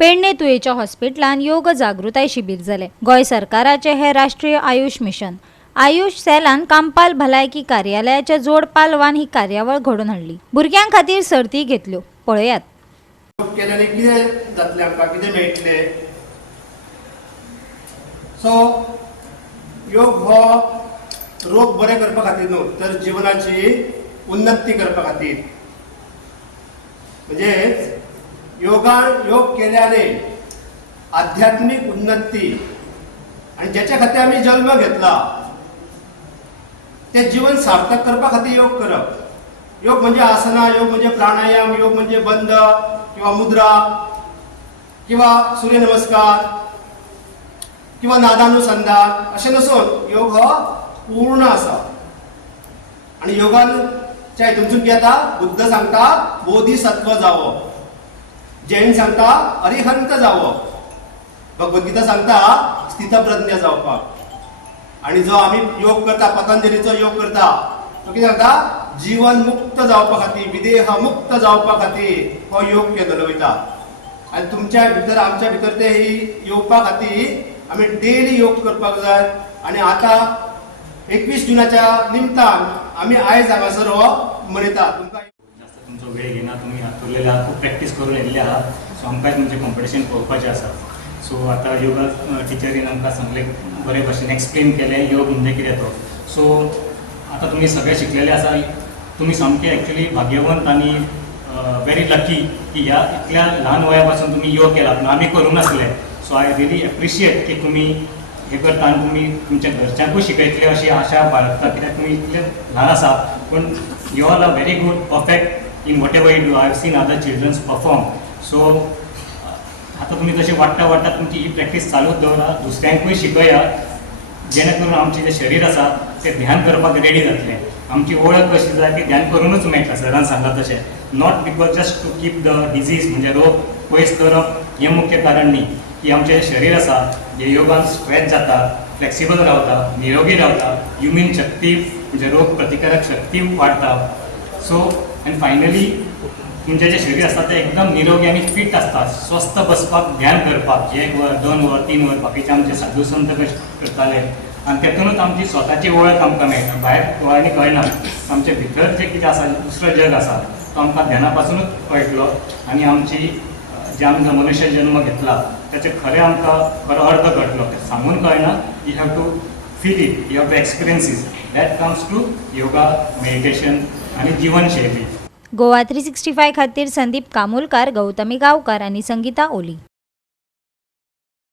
पेडणे तुयेच्या हॉस्पिटलान योग जागृताय शिबीर जाले। गोय सरकाराचे हे राष्ट्रीय आयुष मिशन आयुष सेलान कामपाल भलायकी कार्यालयाच्या जोड पालवान ही कार्यावळ घडोवन हाडली। भुरग्यां खातीर सर्ती घेतल्यो। पळयात। योग केल्याने कितें जातलें, आमकां कितें मेळटलें। सो योग हो रोग बरे करपा खातीर न्हू, तर जिवनाची उन्नती करपा खातीर। म्हणजे योग केल्याने आध्यात्मिक उन्नती आणि ज्याच्या खातीर आमी जन्म घेतला ते जीवन सार्थक करपा खातीर योग करप। योग म्हणजे आसना, योग म्हणजे प्राणायाम, योग म्हणजे बंद किंवा मुद्रा किंवा सूर्यनमस्कार किंवा नादानुसंधान अशें नसून योग हो पूर्ण आसा। आणि योगाच्या हितूनसून कितें जाता, बुद्ध सांगता बोधिसत्व जावप, जैन सांगता अरिहंत जावप, भगवद्गीता सांगता स्थितप्रज्ञ जावपाक। आणि जो आम्ही योग करता, पतंजलीचो योग करता, तो कितें सांगता जीवन मुक्त जावपा खातीर, विदेह मुक्त जावपा खातीर हो योग केलेलो वयता। आणि तुमच्या भितर आमच्या भितर ते ही येवपा खातीर आमी डेली योग करपाक जाय। आणि आता 21 जुनाच्या निमतान आमी आयज हांगासर हो मनयता। तुमचो वेळ घेना, तुम्ही आतुरलेले आहात, खूप प्रॅक्टीस करून येयल्ले आहात। सो आमकां तुमचें कॉम्पिटिशन पळोवपाचें आसा। सो आतां योगा टिचरीन आमकां सांगलें, बरे भशेन एक्सप्लेन केलें योग म्हणजे कितें तो। सो आतां तुमी सगळे शिकलेले आसा, तुमी सामके एक्चुअली भाग्यवंत आनी व्हेरी लकी की ह्या इतल्या ल्हान वया पासून तुमी योग केला, पूण आमी करूं नासले। सो आय रियली एप्रिशिएट की तुमी हे करता आनी तुमी तुमच्या घरच्यांकूय शिकयतले अशी आशा बाळगता, कित्याक तुमी इतले ल्हान आसा। पूण you are a very good perfect in whatever you do. I have seen other childrens perform. So आता तुम्ही तसे वाडटा तुमची ही प्रॅक्टीस चालूच दवरा, दुसऱ्यांकूय शिकया, जेणे करून आमचें जें शरीर आसा तें ध्यान करपाक रेडी जातलें। आमची वळख कशी जाय ती ध्यान करूनच मेळटा, सरान सांगला तशें। Not because just to keep the disease म्हणजे रोग पयस करप हें मुख्य कारण न्ही, की आमचें शरीर आसा जें योगान स्ट्रेच जाता, फ्लेक्सिबल रावता, निरोगी रावता, इम्यून शक्ती म्हणजे रोग प्रतिकारक शक्ती वाडटा। सो आनी फायनली तुमचें जें शरीर आसता तें एकदम निरोगी आनी फिट आसता, स्वस्थ बसपाक, ध्यान करपाक 1 वर 2 वर 3 वर बाकीचे आमचे साधू संत कशे करताले। आनी तेतूनच आमची स्वताची वळख आमकां मेळटा, भायर दोळ्यांनी कळना। आमचे भितर जें कितें आसा, दुसरो जग आसा तो आमकां ध्याना पासूनच कळटलो। आनी आमची जे आमकां मनुष्य जन्म घेतला तेचे खरें आमकां खरो अर्थ कळटलो। तें सांगून कळना, you have to feel it, you have to experience it. That comes to yoga, meditation आनी जीवनशैली। गोवा 365 खातीर संदीप कामोलकार, गौतमी गांवकार आनी संगीता ओली।